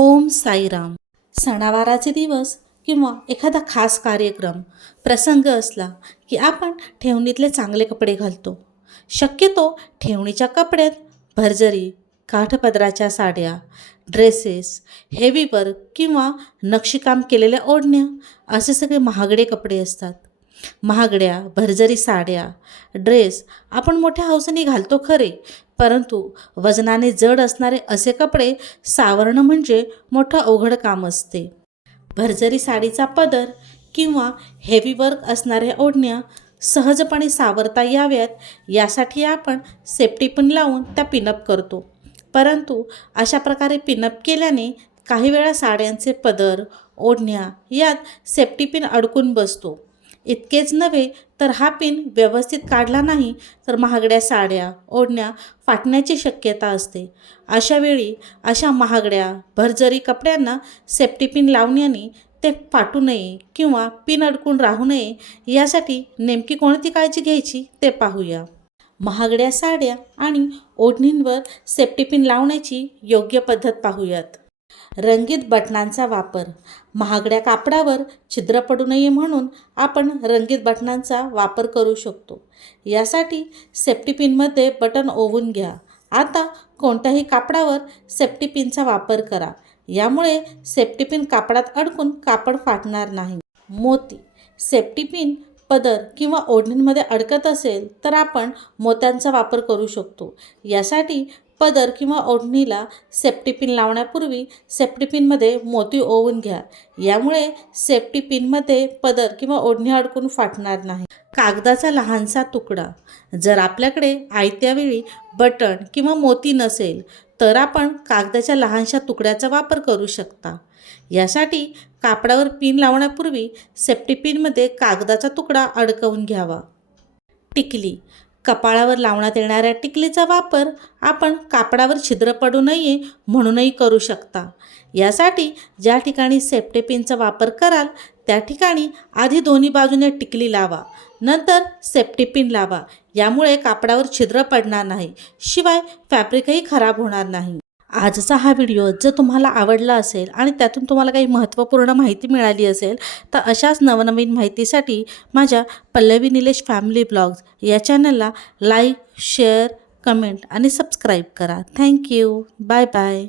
ओम साईराम. सणावाराचे दिवस किंवा एखादा खास कार्यक्रम प्रसंग असला की आपण ठेवणीतले चांगले कपडे घालतो. शक्यतो ठेवणीच्या कपड्यात भरजरी काठपदराच्या साड्या ड्रेसेस हेवी वर्क किंवा नक्षीकाम केलेल्या ओढण्या असे सगळे महागडे कपडे असतात. महागड्या भरजरी साड्या ड्रेस आपण मोठ्या हौसेने घालतो खरे. परंतु वजनाने जड असणारे असे कपडे सावरणं म्हणजे मोठं अवघड काम असते. भरजरी साडीचा पदर किंवा हेवी वर्क असणाऱ्या ओढण्या सहजपणे सावरता याव्यात यासाठी आपण सेफ्टी पिन लावून त्या पिनअप करतो. परंतु अशा प्रकारे पिनअप केल्याने काही वेळा साड्यांचे पदर ओढण्या यात सेफ्टी पिन अडकून बसतो. इतकेच नव्हे तर हा पिन व्यवस्थित काढला नाही तर महागड्या साड्या ओढण्या फाटण्याची शक्यता असते. अशा वेळी अशा महागड्या भरजरी कपड्यांना सेफ्टी पिन लावण्याने ते फाटू नये किंवा पिन अडकून राहू नये यासाठी नेमकी कोणती काळजी घ्यायची ते पाहूया. महागड्या साड्या आणि ओढणींवर सेफ्टी पिन लावण्याची योग्य पद्धत पाहूयात. रंगीत बटणांचा वापर. महागड्या कापडावर छिद्र पडू नये म्हणून आपण रंगीत बटणांचा वापर करू शकतो. यासाठी सेफ्टी पिनमध्ये बटन ओवून घ्या. आता कोणत्याही कापडावर सेफ्टी पिनचा वापर करा. यामुळे सेफ्टी पिन कापडात अडकून कापड फाटणार नाही. मोती. सेफ्टी पिन पदर किंवा ओढणींमध्ये अडकत असेल तर आपण मोत्यांचा वापर करू शकतो. यासाठी पदर किंवा ओढणीला सेफ्टी पिन लावण्यापूर्वी सेफ्टी पिनमध्ये मोती ओवून घ्या. यामुळे सेफ्टी पिनमध्ये पदर किंवा ओढणी अडकून फाटणार नाही. कागदाचा लहानसा तुकडा. जर आपल्याकडे आयत्यावेळी बटण किंवा मोती नसेल तर आपण कागदाच्या लहानशा तुकड्याचा वापर करू शकता. यासाठी कापडावर पिन लावण्यापूर्वी सेफ्टी पिनमध्ये कागदाचा तुकडा अडकवून घ्यावा. टिकली. कपाळावर लावण्यात येणाऱ्या टिकलीचा वापर आपण कापडावर छिद्र पडू नये म्हणूनही करू शकता. यासाठी ज्या ठिकाणी सेफ्टी पिनचा वापर कराल त्या ठिकाणी आधी दोन्ही बाजूने टिकली लावा. नंतर सेफ्टी पिन लावा. यामुळे कापडावर छिद्र पडणार नाही. शिवाय फॅब्रिकही खराब होणार नाही. आजचा हा व्हिडिओ जर तुम्हाला आवडला असेल आणि त्यातून तुम्हाला काही महत्त्वपूर्ण माहिती मिळाली असेल तर अशाच नवनवीन माहितीसाठी माझ्या पल्लवी निलेश फॅमिली ब्लॉग्स या चॅनलला लाईक शेअर कमेंट आणि सबस्क्राईब करा. Thank you bye bye